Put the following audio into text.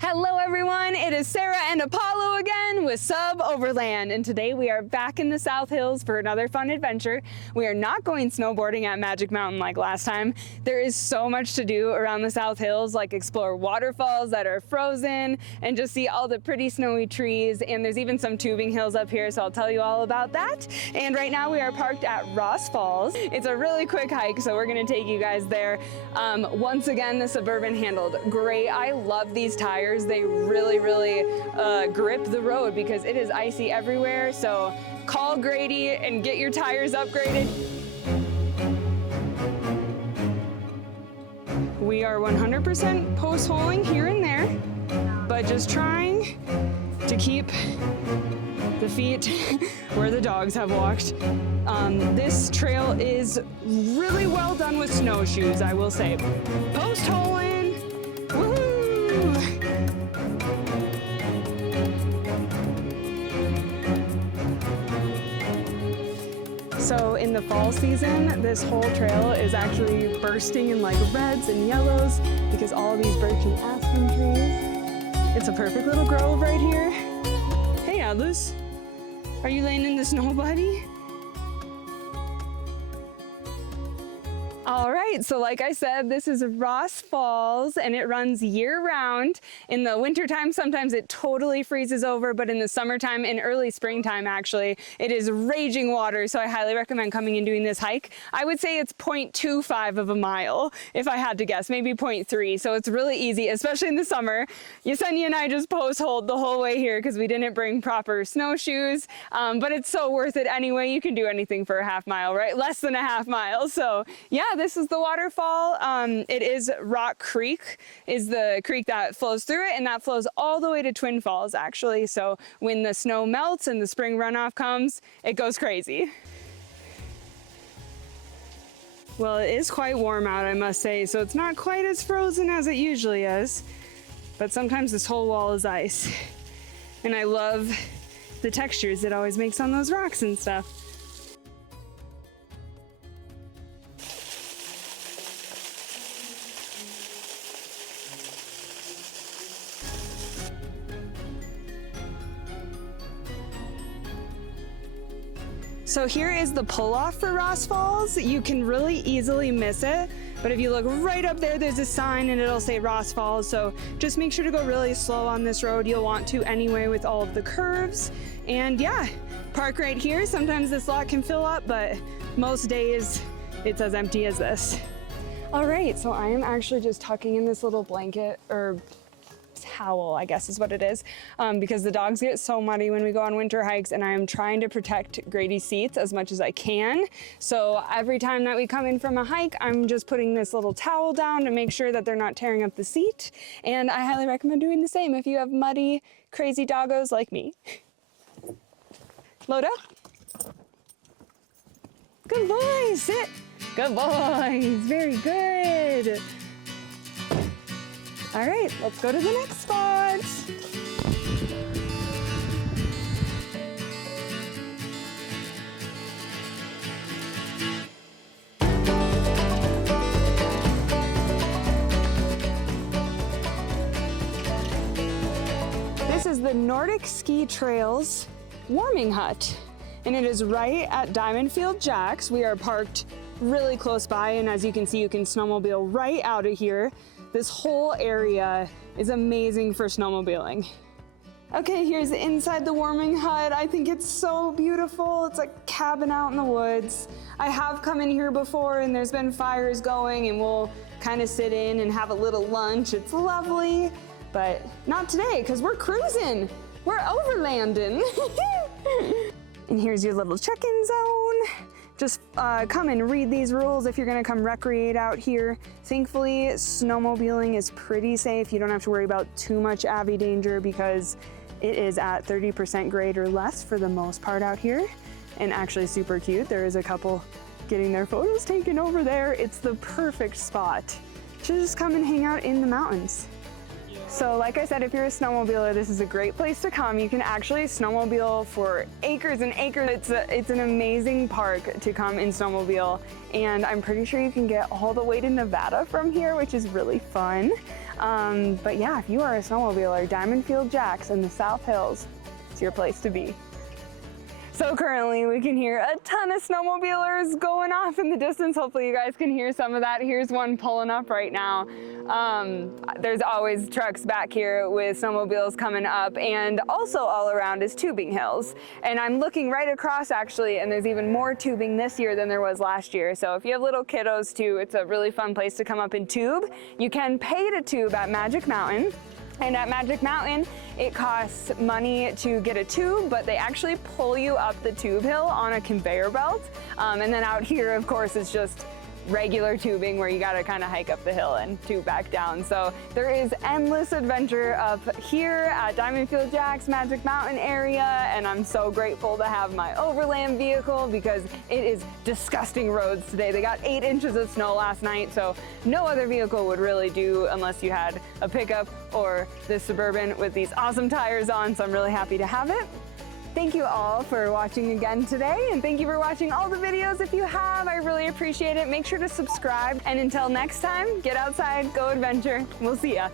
Hello everyone, it is Sarah and Apollo again with SUBOVERLAND, and today we are back in the South Hills for another fun adventure. We are not going snowboarding at Magic Mountain like last time. There is so much to do around the South Hills, like explore waterfalls that are frozen and just see all the pretty snowy trees, and there's even some tubing hills up here, so I'll tell you all about that. And right now we are parked at Ross Falls. It's a really quick hike, so we're going to take you guys there. Once again, the Suburban handled great. I love these tires. They really grip the road because it is icy everywhere. So call Grady and get your tires upgraded. We are 100% post-holing here and there, but just trying to keep the feet where the dogs have walked. This trail is really well done with snowshoes, I will say. Post-holing, woohoo! So in the fall season, this whole trail is actually bursting in like reds and yellows because all of these birch and aspen trees. It's a perfect little grove right here. Hey Atlas, are you laying in the snow, buddy? All right, so like I said, this is Ross Falls and it runs year round. In the wintertime, sometimes it totally freezes over, but in the summertime and early springtime, actually, it is raging water. So I highly recommend coming and doing this hike. I would say it's 0.25 of a mile, if I had to guess, maybe 0.3. So it's really easy, especially in the summer. Yesenia and I just post-holed the whole way here because we didn't bring proper snowshoes, but it's so worth it anyway. You can do anything for a half mile, right? Less than a half mile. So yeah, this is the waterfall. It is Rock Creek, is the creek that flows through it, and that flows all the way to Twin Falls, actually. So when the snow melts and the spring runoff comes, it goes crazy. Well, it is quite warm out, I must say, so it's not quite as frozen as it usually is, but sometimes this whole wall is ice. And I love the textures it always makes on those rocks and stuff. So here is the pull-off for Ross Falls. You can really easily miss it, but if you look right up there, there's a sign and it'll say Ross Falls. So just make sure to go really slow on this road. You'll want to anyway with all of the curves. And yeah, park right here. Sometimes this lot can fill up, but most days it's as empty as this. All right, so I am actually just tucking in this little blanket, or towel, I guess is what it is, because the dogs get so muddy when we go on winter hikes, and I am trying to protect Grady's seats as much as I can. So every time that we come in from a hike, I'm just putting this little towel down to make sure that they're not tearing up the seat. And I highly recommend doing the same if you have muddy, crazy doggos like me. Load up. Good boy, sit. Good boys, very good. All right, let's go to the next spot. This is the Nordic Ski Trails warming hut, and it is right at Diamond Field Jacks. We are parked really close by, and as you can see, you can snowmobile right out of here. This whole area is amazing for snowmobiling. Okay, here's inside the warming hut. I think it's so beautiful. It's a cabin out in the woods. I have come in here before and there's been fires going, and we'll kind of sit in and have a little lunch. It's lovely, but not today because we're cruising. We're overlanding. And here's your little check-in zone. Just come and read these rules if you're gonna come recreate out here. Thankfully, snowmobiling is pretty safe. You don't have to worry about too much AVI danger because it is at 30% grade or less for the most part out here. And actually super cute. There is a couple getting their photos taken over there. It's the perfect spot to just come and hang out in the mountains. So like I said, if you're a snowmobiler, this is a great place to come. You can actually snowmobile for acres and acres. It's an amazing park to come and snowmobile, and I'm pretty sure you can get all the way to Nevada from here, which is really fun. But yeah, if you are a snowmobiler, Diamond Field Jacks in the South Hills, it's your place to be. So currently we can hear a ton of snowmobilers going off in the distance. Hopefully you guys can hear some of that. Here's one pulling up right now. There's always trucks back here with snowmobiles coming up, and also all around is tubing hills. And I'm looking right across actually, and there's even more tubing this year than there was last year. So if you have little kiddos too, it's a really fun place to come up and tube. You can pay to tube at Magic Mountain. And at Magic Mountain, it costs money to get a tube, but they actually pull you up the tube hill on a conveyor belt. And then out here, of course, it's just regular tubing where you gotta kind of hike up the hill and tube back down. So there is endless adventure up here at Diamond Field Jacks, Magic Mountain area, and I'm so grateful to have my Overland vehicle because it is disgusting roads today. They got 8 inches of snow last night, so no other vehicle would really do unless you had a pickup or this Suburban with these awesome tires on, so I'm really happy to have it. Thank you all for watching again today, and thank you for watching all the videos. If you have, I really appreciate it. Make sure to subscribe, and until next time, get outside, go adventure. We'll see ya.